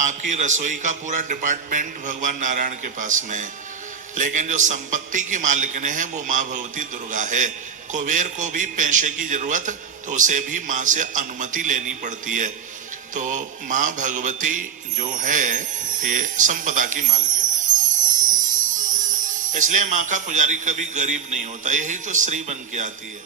आपकी रसोई का पूरा डिपार्टमेंट भगवान नारायण के पास में है, लेकिन जो संपत्ति की मालिकने है वो माँ भगवती दुर्गा है। कुबेर को भी पैसे की जरूरत तो उसे भी माँ से अनुमति लेनी पड़ती है। तो माँ भगवती जो है ये संपदा की मालिकन है, इसलिए माँ का पुजारी कभी गरीब नहीं होता। यही तो श्री बन के आती है,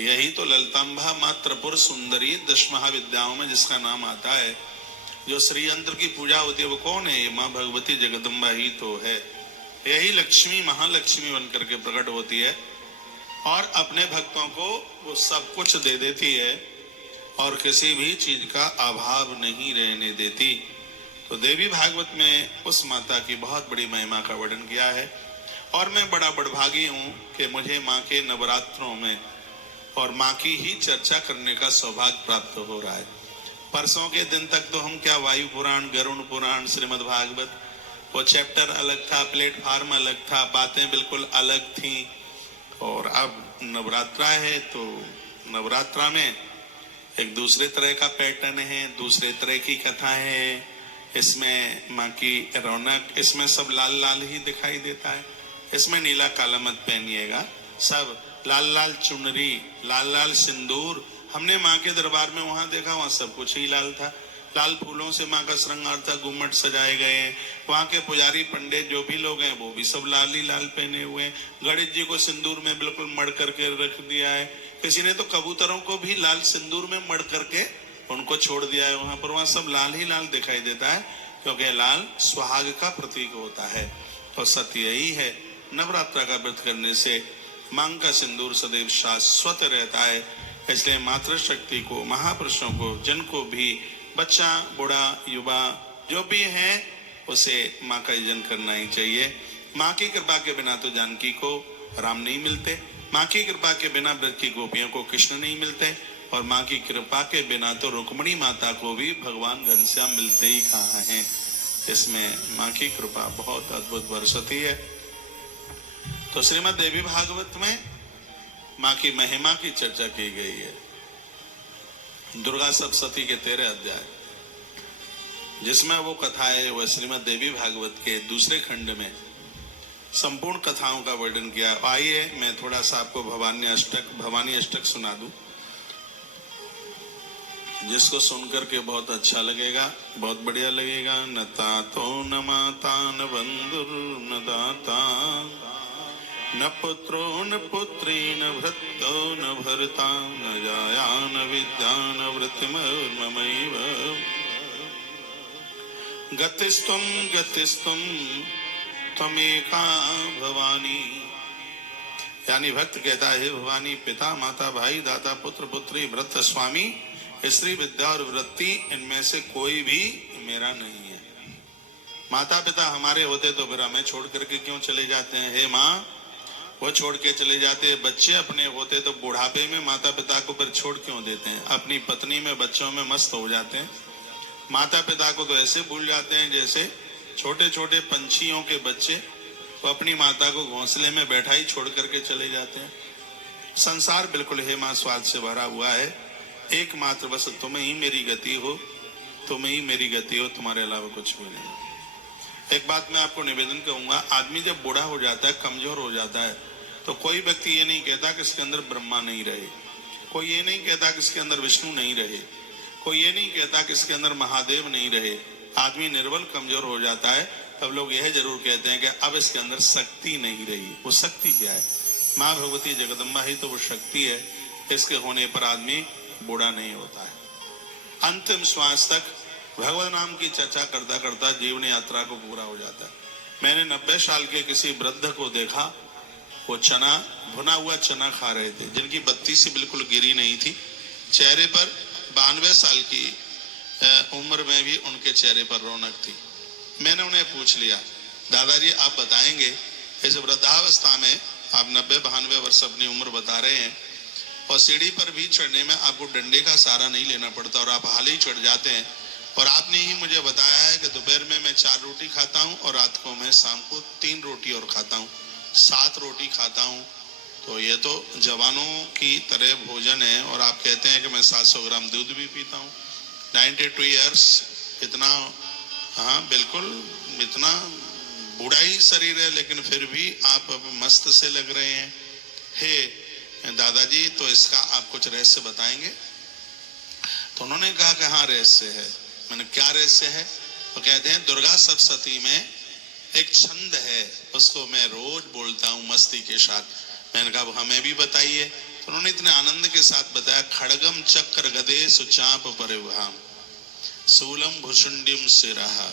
यही तो ललितांबा माँ त्रिपुर सुंदरी 10 महाविद्याओं में जिसका नाम आता है। जो श्री यंत्र की पूजा होती है वो कौन है? ये माँ भगवती जगदम्बा ही तो है। यही लक्ष्मी महालक्ष्मी बन करके प्रकट होती है और अपने भक्तों को वो सब कुछ दे देती है और किसी भी चीज का अभाव नहीं रहने देती। तो देवी भागवत में उस माता की बहुत बड़ी महिमा का वर्णन किया है और मैं बड़ा बड़भागी हूँ कि मुझे माँ के नवरात्रों में और माँ की ही चर्चा करने का सौभाग्य प्राप्त हो रहा है। परसों के दिन तक तो हम क्या वायु पुराण, गरुण पुराण, श्रीमद् भागवत, वो चैप्टर अलग था, प्लेटफार्म अलग था, बातें बिल्कुल अलग थी। और अब नवरात्रा है तो नवरात्रा में एक दूसरे तरह का पैटर्न है, दूसरे तरह की कथा है। इसमें माँ की रौनक, इसमें सब लाल लाल ही दिखाई देता है। इसमें नीला काला मत पहनिएगा, सब लाल लाल चुनरी, लाल लाल सिंदूर। हमने माँ के दरबार में वहां देखा, वहां सब कुछ ही लाल था। लाल फूलों से माँ का श्रृंगार था, गुम्मट सजाए गए हैं। वहां के पुजारी पंडित जो भी लोग हैं वो भी सब लाल ही लाल पहने हुए हैं। गणेश जी को सिंदूर में बिल्कुल मड़ करके रख दिया है। किसी ने तो कबूतरों को भी लाल सिंदूर में मड़ करके उनको छोड़ दिया है वहां पर। वहां सब लाल ही लाल दिखाई देता है क्योंकि लाल सुहाग का प्रतीक होता है। और सत्य यही है, नवरात्र का व्रत करने से मांग का सिंदूर सदैव शाश्वत रहता है। इसलिए मातृशक्ति को, महापुरुषों को, जिनको भी, बच्चा, बूढ़ा, युवा जो भी है, उसे माँ का यजन करना ही चाहिए। माँ की कृपा के बिना तो जानकी को राम नहीं मिलते, माँ की कृपा के बिना ब्रज की गोपियों को कृष्ण नहीं मिलते, और माँ की कृपा के बिना तो रुक्मिणी माता को भी भगवान घनश्याम मिलते ही कहाँ हैं। इसमें माँ की कृपा बहुत अद्भुत बरसती है। तो श्रीमद् देवी भागवत में माँ की महिमा की चर्चा की गई है। दुर्गा सप्तशती के 13 अध्याय, जिसमें वो कथा है वह श्रीमद् देवी भागवत के दूसरे खंड में संपूर्ण कथाओं का वर्णन किया। आइए मैं थोड़ा सा आपको भवानी अष्टक सुना दूं, जिसको सुनकर के बहुत अच्छा लगेगा, बहुत बढ़िया लगेगा। न तातो न माता न बंधुर न दाता, न पुत्रो न पुत्री न भृत्तो न भर्ता, न जाया न विद्या न वृत्तिमैव गतिस्तुम त्वमेका भवानी। यानी भक्त कहता है, भवानी पिता माता भाई दादा पुत्र पुत्री भृत्त स्वामी स्त्री विद्या और वृत्ति, इनमें से कोई भी मेरा नहीं है। माता पिता हमारे होते तो फिर हमें छोड़ करके क्यों चले जाते हैं? हे माँ, वो छोड़ के चले जाते हैं। बच्चे अपने होते तो बुढ़ापे में माता पिता को फिर छोड़ क्यों देते हैं? अपनी पत्नी में बच्चों में मस्त हो जाते हैं। माता पिता को तो ऐसे भूल जाते हैं जैसे छोटे छोटे पंछियों के बच्चे तो अपनी माता को घोंसले में बैठा ही छोड़ करके चले जाते हैं। संसार बिल्कुल हे माँ स्वार्थ से भरा हुआ है। एकमात्र बस तुम ही मेरी गति हो, तुम ही मेरी गति हो, तुम्हारे अलावा कुछ भी नहीं। एक बात मैं आपको निवेदन करूंगा, आदमी जब बूढ़ा हो जाता है, कमजोर हो जाता है, तो कोई व्यक्ति ये नहीं कहता कि इसके अंदर ब्रह्मा नहीं रहे, कोई ये नहीं कहता कि इसके अंदर विष्णु नहीं रहे, कोई ये नहीं कहता कि इसके अंदर महादेव नहीं रहे। आदमी निर्बल कमजोर हो जाता है तब लोग यह जरूर कहते हैं कि अब इसके अंदर शक्ति नहीं रही। वो शक्ति क्या है? माँ भगवती जगदम्बा ही तो वो शक्ति है। इसके होने पर आदमी बूढ़ा नहीं होता है। अंतिम श्वास तक भगवत नाम की चर्चा करता करता जीवन यात्रा को पूरा हो जाता है। मैंने 90 साल के किसी वृद्ध को देखा, वो चना, भुना हुआ चना खा रहे थे, जिनकी बत्ती से बिल्कुल गिरी नहीं थी। चेहरे पर 92 साल की उम्र में भी उनके चेहरे पर रौनक थी। मैंने उन्हें पूछ लिया, दादाजी आप बताएंगे इस वृद्धावस्था में आप 90-92 वर्ष अपनी उम्र बता रहे हैं और सीढ़ी पर भी चढ़ने में आपको डंडे का सहारा नहीं लेना पड़ता और आप हाल ही चढ़ जाते हैं, और आपने ही मुझे बताया है कि दोपहर में मैं 4 रोटी खाता हूं और रात को मैं शाम को 3 रोटी और खाता हूं, 7 रोटी खाता हूं। तो ये तो जवानों की तरह भोजन है। और आप कहते हैं कि मैं 700 ग्राम दूध भी पीता हूँ। 92 ईयर्स इतना, हाँ बिल्कुल, इतना बूढ़ा ही शरीर है लेकिन फिर भी आप मस्त से लग रहे हैं। हे दादाजी, तो इसका आप कुछ रहस्य बताएंगे? तो उन्होंने कहा कि हाँ रहस्य है। मैंने क्या रहस्य है? तो कहते हैं दुर्गा सप्तशती में एक छंद है, उसको मैं रोज बोलता हूँ मस्ती के साथ। मैंने कहा हमें भी बताइए। तो उन्होंने इतने आनंद के साथ बताया, खड़गम चक्र गदे सुचाप परिवहाम शूलम भुषुंडिम सिरहा।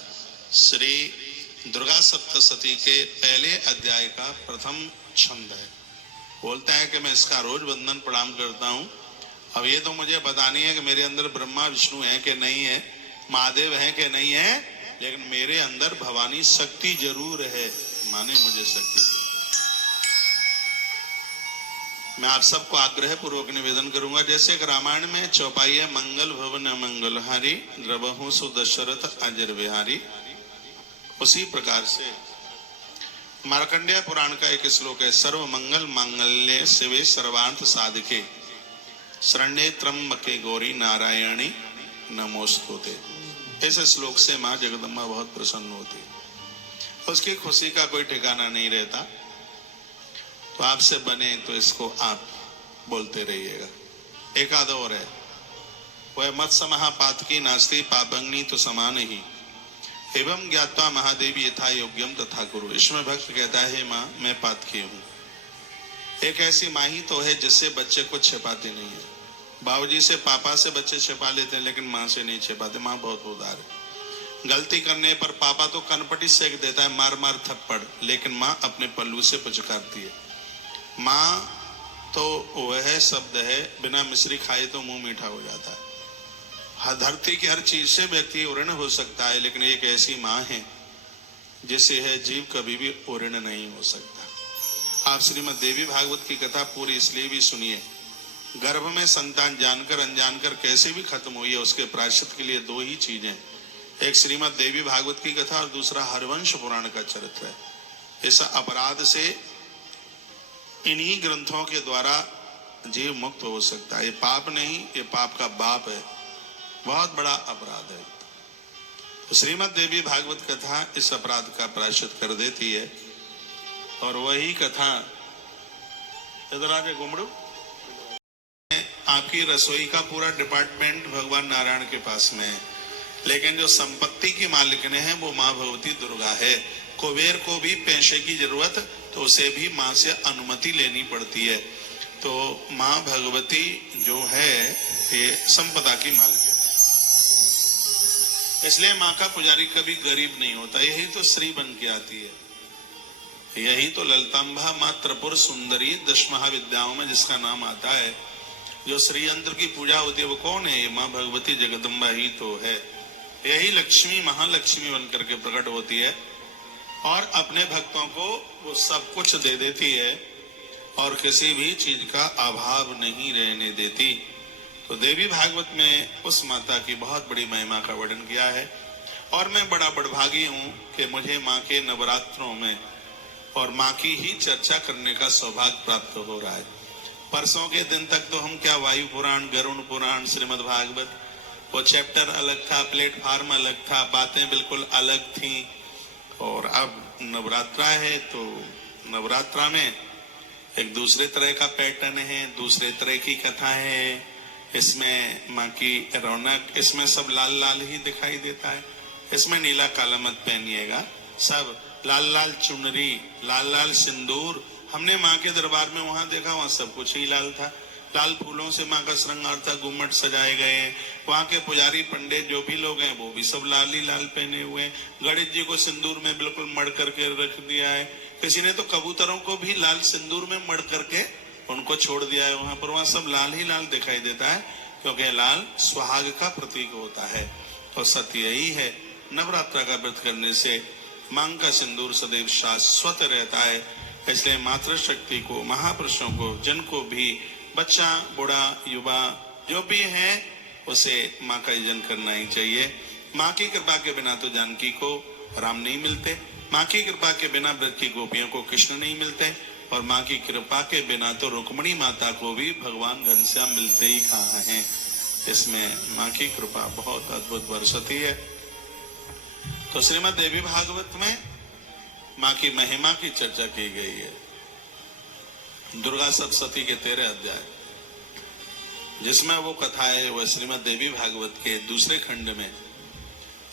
श्री दुर्गा सप्तशती के पहले अध्याय का प्रथम छंद है। बोलता है कि मैं इसका रोज वंदन प्रणाम करता हूँ। अब ये तो मुझे पता नहीं है कि मेरे अंदर ब्रह्मा विष्णु है कि नहीं है, महादेव है कि नहीं है, लेकिन मेरे अंदर भवानी शक्ति जरूर है। माने मुझे शक्ति। मैं आप सबको आग्रह पूर्वक निवेदन करूंगा, जैसे कि रामायण में चौपाई है, मंगल भवन मंगल हारी द्रवहु सुदशरथ अजर विहारी, उसी प्रकार से मार्कंडेय पुराण का एक श्लोक है, सर्व मंगल मांगल्ये शिवे सर्वार्थ साधके शरण्ये त्र्यंबके गौरी नारायणी नमोस्तुते। ऐसे श्लोक से माँ जगदम्बा बहुत प्रसन्न होती है, उसकी खुशी का कोई ठिकाना नहीं रहता। तो आपसे बने तो इसको आप बोलते रहिएगा। एक आध और है, वह मत समहा पातकी नास्ति पापंगनी तो समान ही एवं ज्ञात्वा महादेवी यथा योग्यम तथा कुरु। इसमें भक्त कहता है, माँ मैं पातकी हूँ। एक ऐसी माँ ही तो है जिससे बच्चे को छिपाते नहीं है। बाबूजी से पापा से बच्चे छिपा लेते हैं लेकिन माँ से नहीं छिपाते। माँ बहुत उदार है। गलती करने पर पापा तो कनपटी सेक देता है, मार मार थप्पड़, लेकिन माँ अपने पल्लू से पुचकारती है। माँ तो वह शब्द है, बिना मिश्री खाए तो मुंह मीठा हो जाता है। धरती की हर चीज से व्यक्ति उऋण हो सकता है, लेकिन एक ऐसी माँ है जिसे है जीव कभी भी उऋण नहीं हो सकता। आप श्रीमद् देवी भागवत की कथा पूरी इसलिए भी सुनिए, गर्भ में संतान जानकर अनजानकर कैसे भी खत्म हुई है, उसके प्रायश्चित के लिए दो ही चीजें, एक श्रीमद् देवी भागवत की कथा और दूसरा हरवंश पुराण का चरित्र है। ऐसा अपराध से इन्हीं ग्रंथों के द्वारा जीव मुक्त हो सकता है। ये पाप नहीं, ये पाप का बाप है, बहुत बड़ा अपराध है। तो श्रीमद् देवी भागवत कथा इस अपराध का प्रायश्चित कर देती है। और वही कथा इधर आगे घुमड़ू, आपकी रसोई का पूरा डिपार्टमेंट भगवान नारायण के पास में है, लेकिन जो संपत्ति की मालिकने है वो माँ भगवती दुर्गा है। कुबेर को भी पैसे की जरूरत तो उसे भी माँ से अनुमति लेनी पड़ती है। तो माँ भगवती जो है ये संपदा की मालिक है, इसलिए माँ का पुजारी कभी गरीब नहीं होता। यही तो श्री बन के आती है, यही तो ललितांबा माँ त्रिपुर सुंदरी 10 महाविद्याओं में जिसका नाम आता है। जो श्री यंत्र की पूजा होती है वो कौन है? माँ भगवती जगदम्बा ही तो है। यही लक्ष्मी महालक्ष्मी बनकर के प्रकट होती है और अपने भक्तों को वो सब कुछ दे देती है और किसी भी चीज का अभाव नहीं रहने देती। तो देवी भागवत में उस माता की बहुत बड़ी महिमा का वर्णन किया है। और मैं बड़ा बड़भागी हूँ कि मुझे माँ के नवरात्रों में और माँ की ही चर्चा करने का सौभाग्य प्राप्त हो रहा है। परसों के दिन तक तो हम क्या वायु पुराण, गरुण पुराण, श्रीमद् भागवत, वो चैप्टर अलग था, प्लेटफार्म अलग था, बातें बिल्कुल अलग थी। और अब नवरात्रा है तो नवरात्रा में एक दूसरे तरह का पैटर्न है, दूसरे तरह की कथा है। इसमें माँ की रौनक, इसमें सब लाल लाल ही दिखाई देता है। इसमें नीला काला मत पहनिएगा, सब लाल लाल चुनरी, लाल लाल सिंदूर। हमने माँ के दरबार में वहां देखा, वहां सब कुछ ही लाल था। लाल फूलों से माँ का श्रृंगार था, गुम्मट सजाए गए हैं। वहां के पुजारी पंडित जो भी लोग हैं वो भी सब लाल ही लाल पहने हुए हैं। गणेश जी को सिंदूर में बिल्कुल मड़ करके रख दिया है। किसी ने तो कबूतरों को भी लाल सिंदूर में मड़ करके उनको छोड़ दिया है वहां पर। वहां सब लाल ही लाल दिखाई देता है, क्योंकि लाल सुहाग का प्रतीक होता है। और सत्य यही है, नवरात्र का व्रत करने से मां का सिंदूर सदैव शाश्वत रहता है। इसलिए मातृशक्ति को, महापुरुषों को, जन को भी, बच्चा बूढ़ा युवा जो भी है उसे माँ का यजन करना ही चाहिए। माँ की कृपा के बिना तो जानकी को राम नहीं मिलते, माँ की कृपा के बिना ब्रज की गोपियों को कृष्ण नहीं मिलते, और माँ की कृपा के बिना तो रुक्मिणी माता को भी भगवान घनश्याम मिलते ही कहाँ हैं। इसमें माँ की कृपा बहुत अद्भुत बरसती है। तो श्रीमद् देवी भागवत में माँ की महिमा की चर्चा की गई है। दुर्गा सप्तशती के 13 अध्याय, जिसमें वो कथा है वह श्रीमद् देवी भागवत के दूसरे खंड में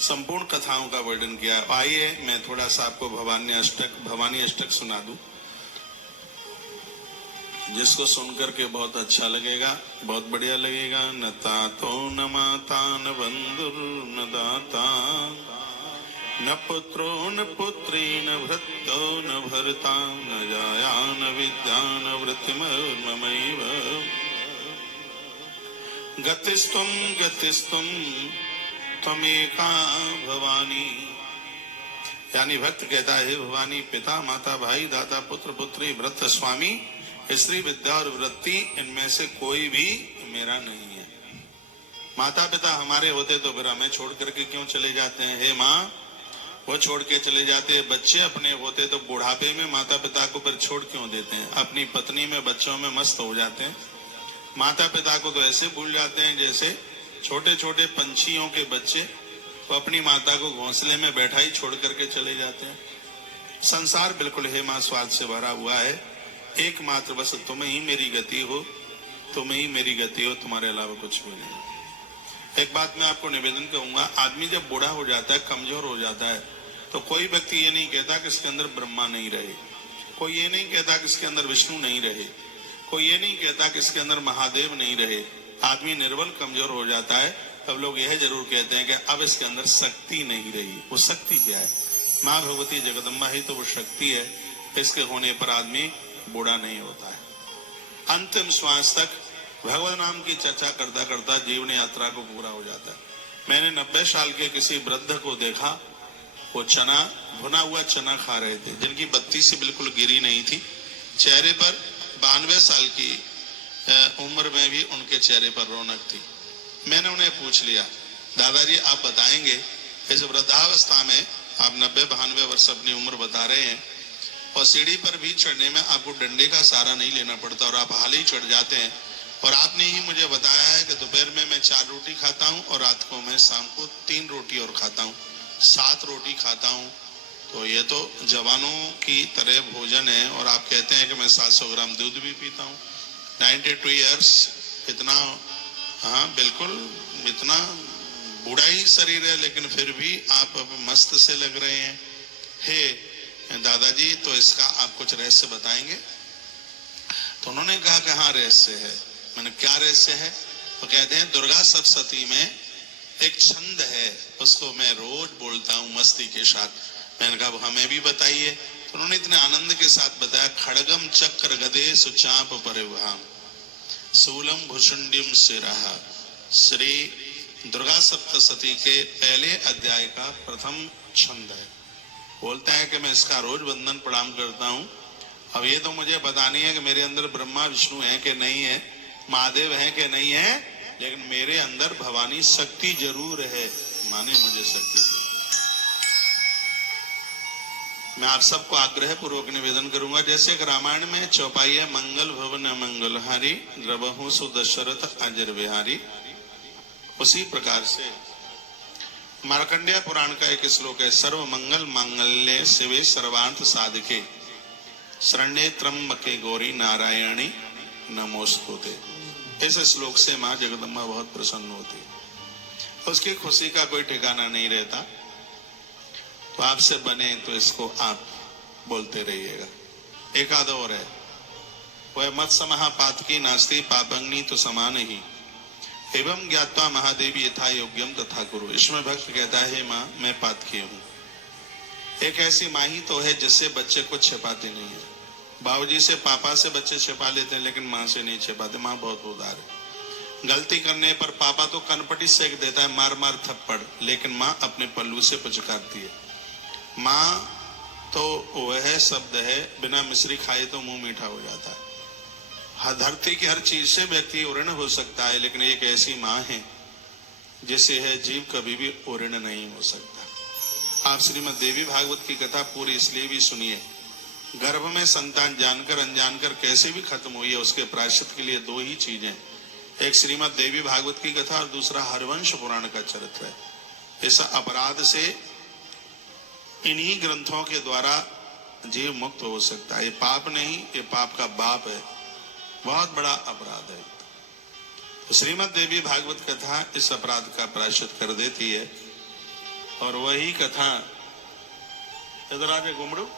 संपूर्ण कथाओं का वर्णन किया। आइए मैं थोड़ा सा आपको भवानी अष्टक सुना दूं, जिसको सुनकर के बहुत अच्छा लगेगा, बहुत बढ़िया लगेगा। न तातो न माता न बंधुर न दाता, न पुत्रो न पुत्री न भृत्तो न भर्ता, न जाया न विद्या न वृत्तिमैव गतिस्तुम त्वमेका भवानी। यानी भक्त कहता है, भवानी पिता माता भाई दाता पुत्र पुत्री भृत्य स्वामी स्त्री विद्या और वृत्ति, इनमें से कोई भी मेरा नहीं है। माता पिता हमारे होते तो फिर हमें छोड़ करके क्यों चले जाते हैं? हे माँ, वो छोड़ के चले जाते हैं। बच्चे अपने होते तो बुढ़ापे में माता पिता को फिर छोड़ क्यों देते हैं? अपनी पत्नी में बच्चों में मस्त हो जाते हैं। माता पिता को तो ऐसे भूल जाते हैं जैसे छोटे छोटे पंछियों के बच्चे तो अपनी माता को घोंसले में बैठा ही छोड़ करके चले जाते हैं। संसार बिल्कुल हे माँ स्वार्थ से भरा हुआ है। एकमात्र बस तुम ही मेरी गति हो, तुम ही मेरी गति हो, तुम्हारे अलावा कुछ भी नहीं। एक बात मैं आपको निवेदन करूंगा, आदमी जब बूढ़ा हो जाता है, कमजोर हो जाता है, तो कोई व्यक्ति ये नहीं कहता कि इसके अंदर ब्रह्मा नहीं रहे, कोई ये नहीं कहता कि इसके अंदर विष्णु नहीं रहे, कोई ये नहीं कहता कि इसके अंदर महादेव नहीं रहे। आदमी निर्बल कमजोर हो जाता है, तब लोग यह जरूर कहते हैं कि अब इसके अंदर शक्ति नहीं रही। वो शक्ति क्या है? माँ भगवती जगदम्बा ही तो वो शक्ति है। इसके होने पर आदमी बूढ़ा नहीं होता है। अंतिम श्वास तक भगवान नाम की चर्चा करता करता जीवन यात्रा को पूरा हो जाता है। मैंने 90 साल के किसी वृद्ध को देखा, वो चना, भुना हुआ चना खा रहे थे, जिनकी बत्ती से बिल्कुल गिरी नहीं थी। चेहरे पर 92 साल की उम्र में भी उनके चेहरे पर रौनक थी। मैंने उन्हें पूछ लिया, दादाजी आप बताएंगे इस वृद्धावस्था में आप 90-92 वर्ष अपनी उम्र बता रहे हैं और सीढ़ी पर भी चढ़ने में आपको डंडे का सहारा नहीं लेना पड़ता और आप हाल ही चढ़ जाते हैं, और आपने ही मुझे बताया है कि दोपहर में मैं 4 रोटी खाता हूं और रात को मैं शाम को 3 रोटी और खाता हूं, 7 रोटी खाता हूं। तो ये तो जवानों की तरह भोजन है। और आप कहते हैं कि मैं 700 ग्राम दूध भी पीता हूँ। 92 ईयर्स, इतना, हाँ बिल्कुल इतना बूढ़ा ही शरीर है, लेकिन फिर भी आप अब मस्त से लग रहे हैं। हे दादाजी, तो इसका आप कुछ रहस्य बताएंगे? तो उन्होंने कहा कि हाँ रहस्य है। मैंने क्या रहस्य है? तो कहते हैं दुर्गा सप्तशती में एक छंद है, उसको मैं रोज बोलता हूँ मस्ती के साथ। मैंने कहा हमें भी बताइए। तो उन्होंने इतने आनंद के साथ बताया, खड़गम चक्र गदे सुचाप परिवहम शूलम भुषुंडिम सिरहा। श्री दुर्गा सप्तशती के पहले अध्याय का प्रथम छंद है। बोलता है कि मैं इसका रोज वंदन प्रणाम करता हूँ। अब ये तो मुझे पता नहीं है कि मेरे अंदर ब्रह्मा विष्णु है कि नहीं है, महादेव है कि नहीं है, लेकिन मेरे अंदर भवानी शक्ति जरूर है। माने मुझे शक्ति। मैं आप सबको आग्रह पूर्वक निवेदन करूंगा, जैसे कि रामायण में चौपाई है, मंगल भवन मंगलहारी द्रवहु सुदशरथ अजर विहारी, उसी प्रकार से मार्कंडेय पुराण का एक श्लोक है, सर्व मंगल मांगल्ये शिवे सर्वार्थ साधके शरण्ये त्र्यंबके गौरी नारायणी नमोस्तुते। इस श्लोक से माँ जगदम्बा बहुत प्रसन्न होती, उसकी खुशी का कोई ठिकाना नहीं रहता। तो आपसे बने तो इसको आप बोलते रहिएगा। एक आध और है, वह मत समहा पातकी नास्ति पापंगनी तो समान ही एवं ज्ञात्वा महादेवी यथा योग्यम तथा कुरु। इसमें भक्त कहता है, माँ मैं पातकी हूँ। एक ऐसी माँ ही तो है जिससे बच्चे को छिपाते नहीं है। बाबूजी से पापा से बच्चे छिपा लेते हैं, लेकिन माँ से नहीं छिपाते। माँ बहुत उदार है। गलती करने पर पापा तो कनपटी सेक देता है, मार मार थप्पड़, लेकिन माँ अपने पल्लू से पुचकारती है। माँ तो वह शब्द है, बिना मिश्री खाए तो मुंह मीठा हो जाता है। धरती की हर चीज से व्यक्ति उऋण हो सकता है, लेकिन एक ऐसी माँ है जिसे है जीव कभी भी उऋण नहीं हो सकता। आप श्रीमद् देवी भागवत की कथा पूरी इसलिए भी सुनिए, गर्भ में संतान जानकर अनजानकर कैसे भी खत्म हुई है, उसके प्रायश्चित के लिए 2 ही चीजें, एक श्रीमद् देवी भागवत की कथा और दूसरा हरवंश पुराण का चरित्र है। इस अपराध से इन्हीं ग्रंथों के द्वारा जीव मुक्त हो सकता है। ये पाप नहीं, ये पाप का बाप है, बहुत बड़ा अपराध है। तो श्रीमद् देवी भागवत कथा इस अपराध का प्रायश्चित कर देती है। और वही कथा इधर आजे घुमड़ू